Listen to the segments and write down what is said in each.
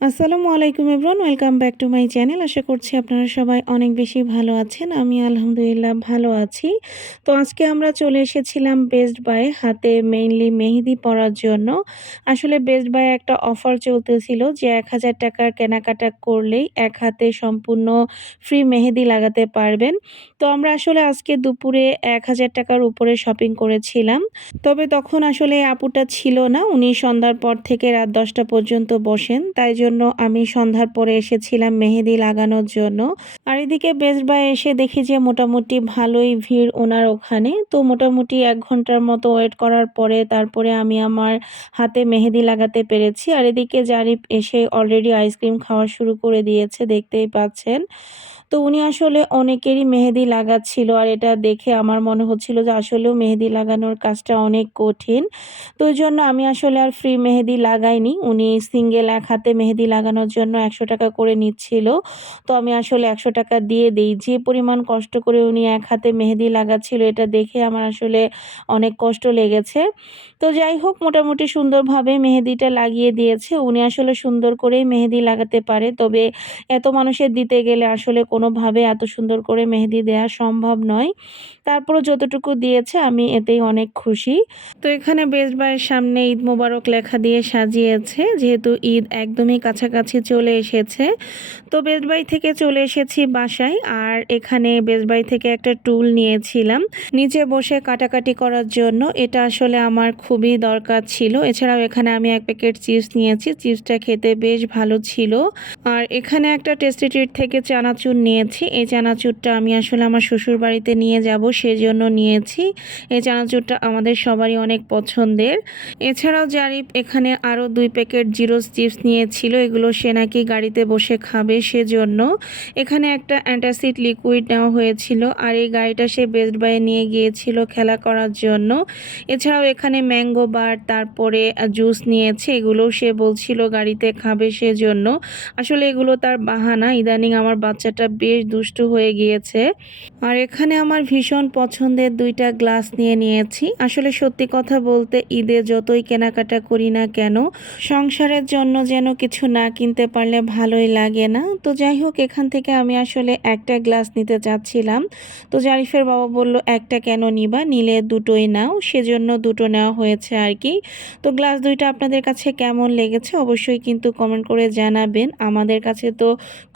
আসসালামু আলাইকুম everyone welcome back to my channel. আশা করছি আপনারা সবাই অনেক বেশি ভালো আছেন, আমি আলহামদুলিল্লাহ ভালো আছি। তো আজকে আমরা চলে এসেছিলাম বেস্ট বাই হাতে মেইনলি মেহেদি পরার জন্য। আসলে বেস্ট বাই একটা অফার চলতেছিল যে এক হাজার টাকার কেনাকাটা করলেই এক হাতে সম্পূর্ণ ফ্রি মেহেদি লাগাতে পারবেন। তো আমরা আসলে আজকে দুপুরে এক হাজার টাকার উপরে শপিং করেছিলাম। তবে তখন আসলে আপুটা ছিল না, উনি সন্ধ্যার পর থেকে রাত দশটা পর্যন্ত বসেন, তাই জন্য আমি সন্ধ্যার পরে এসেছিলাম মেহেদি লাগানোর জন্য। আর এদিকে বেস্ট বাই এসে দেখি যে মোটামুটি ভালোই ভিড় ওনার ওখানে। তো মোটামুটি এক ঘণ্টার মতো ওয়েট করার পরে তারপরে আমি আমার হাতে মেহেদি লাগাতে পেরেছি। আর এদিকে জারিফ এসে অলরেডি আইসক্রিম খাওয়া শুরু করে দিয়েছে, দেখতেই পাচ্ছেন। তো উনি আসলে অনেকেরই মেহেদি লাগাচ্ছিল আর এটা দেখে আমার মনে হচ্ছিল যে আসলেও মেহেদি লাগানোর কাজটা অনেক কঠিন। তো ওই জন্য আমি আসলে আর ফ্রি মেহেদি লাগাইনি। উনি সিঙ্গেল এক হাতে মেহেদি লাগানোর জন্য একশো টাকা করে নিচ্ছিল। তো আমি আসলে একশো টাকা দিয়ে দিই। যে পরিমাণ কষ্ট করে উনি এক হাতে মেহেদি লাগাচ্ছিল এটা দেখে আমার আসলে অনেক কষ্ট লেগেছে। তো যাই হোক, মোটামুটি সুন্দরভাবে মেহেদিটা লাগিয়ে দিয়েছে। উনি আসলে সুন্দর করেই মেহেদি লাগাতে পারে। তবে এত মানুষের দিতে গেলে আসলে কোনোভাবে এত সুন্দর করে মেহেদি দেওয়া সম্ভব নয়। তারপরও যতটুকু দিয়েছে আমি এতেই অনেক খুশি। তো এখানে বেস্ট বাইয়ের সামনে ঈদ মোবারক লেখা দিয়ে সাজিয়েছে, যেহেতু ঈদ একদমই কাছাকাছি চলে এসেছে। তো বেস্ট থেকে চলে এসেছি বাসায়, আর এখানে বেস্ট থেকে একটা টুল নিয়েছিলাম। নিচে বসে কাটাকাটি করার জন্য, এটা আসলে আমার খুবই দরকার ছিল। এছাড়াও এখানে আমি এক প্যাকেট চিপস নিয়েছি, চিপসটা খেতে বেশ ভালো ছিল। আর এখানে একটা টেস্টি ট্রিট থেকে চানাচুর নিয়েছি। এই চানাচুরটা আমি আসলে আমার শ্বশুর বাড়িতে নিয়ে যাব, সেজন্য নিয়েছি। এই চানাচুরটা আমাদের সবারই অনেক পছন্দের। এছাড়াও জারিফ এখানে আরও দুই প্যাকেট জিরোস চিপস নিয়েছিল, এগুলো সে নাকি গাড়িতে বসে খাবে সেজন্য। এখানে একটা অ্যান্টাসিড লিকুইড নেওয়া হয়েছিল, আর এই গাড়িটা সে বেস্ট বাইয়ে নিয়ে গিয়েছিল খেলা করার জন্য। এছাড়াও এখানে ম্যাঙ্গো বার, তারপরে জুস নিয়েছে, এগুলোও সে বলছিল গাড়িতে খাবে সেজন্য। আসলে এগুলো তার বাহানা, ইদানিং আমার বাচ্চাটা বেশ দুষ্টু হয়ে গিয়েছে। আর এখানে আমার ভীষণ পছন্দের দুইটা গ্লাস নিয়ে নিয়েছি। আসলে সত্যি কথা বলতে ঈদে যতই কেনাকাটা করি না কেন, সংসারের জন্য যেন কিছু না কিনতে পারলে ভালোই লাগে না। তো যাই হোক, এখান থেকে আমি আসলে একটা গ্লাস নিতে চাচ্ছিলাম। তো জারিফের বাবা বলল, একটা কেন নিবা? নিলে দুটোই নাও। সেজন্য দুটো নেওয়া হয়েছে আর কি। তো গ্লাস দুইটা আপনাদের কাছে কেমন লেগেছে অবশ্যই কিন্তু কমেন্ট করে জানাবেন। আমাদের কাছে তো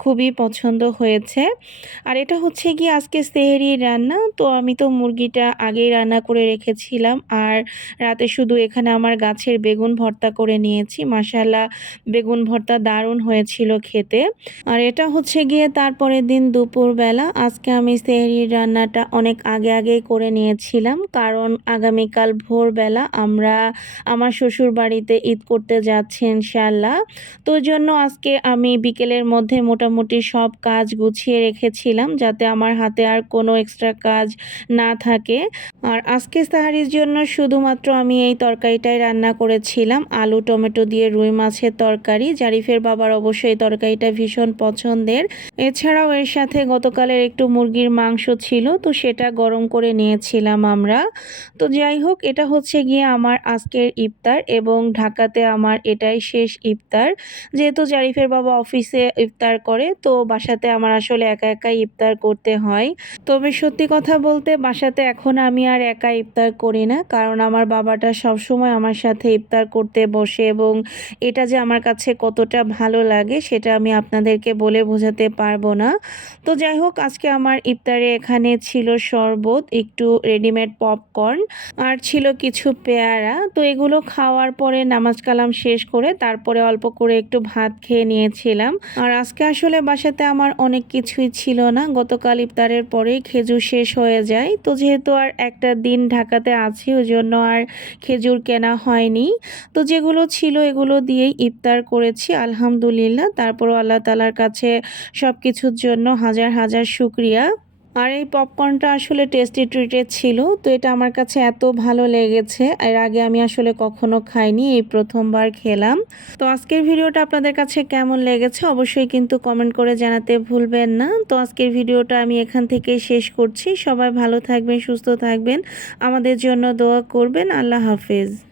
খুবই পছন্দ হয়েছে। আর এটা হচ্ছে কি আজকে সেহেরি রান্না। তো আমি তো মুরগিটা আগেই রান্না করে রেখেছিলাম। আর রাতে শুধু এখানে আমার গাছের বেগুন ভর্তা করে নিয়েছি। মাসাল্লাহ বেগুন ভর্তা দারুণ হয়েছিল খেতে। আর এটা হচ্ছে গিয়ে তারপরের দিন দুপুরবেলা। আজকে আমি সেহরির রান্নাটা অনেক আগে আগেই করে নিয়েছিলাম। কারণ আগামীকাল ভোরবেলা আমরা আমার শ্বশুর বাড়িতে ঈদ করতে যাচ্ছি ইনশাল্লাহ তো জন্য আজকে আমি বিকেলের মধ্যে মোটামুটি সব কাজ গুছিয়ে রেখেছিলাম যাতে আমার হাতে আর কোনো এক্সট্রা কাজ না থাকে। আর আজকে সাহারির জন্য শুধুমাত্র আমি এই তরকারিটাই রান্না করেছিলাম। আলু, টমেটো দিয়ে রুই মাছের তরকারি। জারিফের বাবার অবশ্যই এই তরকারিটা ভীষণ পছন্দের। এছাড়াও এর সাথে গতকালের একটু মুরগির মাংস ছিল, তো সেটা গরম করে নিয়েছিলাম আমরা। তো যাই হোক, এটা হচ্ছে গিয়ে আমার আজকের ইফতার এবং ঢাকাতে আমার এটাই শেষ ইফতার। যেহেতু জারিফের বাবা অফিসে ইফতার করে, তো বাসাতে আমার আসলে একা একাই ইফতার করতে হয়। তবে সত্যি কথা বলতে বাসাতে এখন আমি আর একা ইফতার করি না। কারণ আমার বাবাটা সবসময় আমার সাথে ইফতার করতে বসে এবং এটা যে আমার কাছে কতটা ভালো লাগে সেটা আমি আপনাদেরকে বলে বোঝাতে পারব না। তো যাই হোক, আজকে আমার ইফতারে এখানে ছিল শরবত, একটু রেডিমেড পপকর্ন আর ছিল কিছু পেয়ারা। তো এগুলো খাওয়ার পরে নামাজ কালাম শেষ করে তারপরে অল্প করে একটু ভাত খেয়ে নিয়েছিলাম। আর আজকে আসলে বাসাতে আমার অনেক কিছুই ছিল না। গতকাল ইফতারের পরেই খেজুর শেষ হয়ে যায়। তো যেহেতু আর একটা দিন ঢাকাতে আছি ওই জন্য আর খেজুর কেনা হয়নি। তো যেগুলো ছিল এগুলো দিয়েই ইফতার করেছি, আলহামদুলিল্লাহ। তারপরও আল্লাহ তালার কাছে সব কিছুর জন্য হাজার হাজার শুক্রিয়া। আর এই পপকর্নটা আসলে টেস্টি ট্রিটেড ছিল, তো এটা আমার কাছে এত ভালো লেগেছে। এর আগে আমি আসলে কখনো খাইনি, এই প্রথমবার খেলাম। তো আজকের ভিডিওটা আপনাদের কাছে কেমন লেগেছে অবশ্যই কিন্তু কমেন্ট করে জানাতে ভুলবেন না। তো আজকের ভিডিওটা আমি এখান থেকে শেষ করছি। সবাই ভালো থাকবেন, সুস্থ থাকবেন। আমাদের জন্য দোয়া করবেন। আল্লাহ হাফেজ।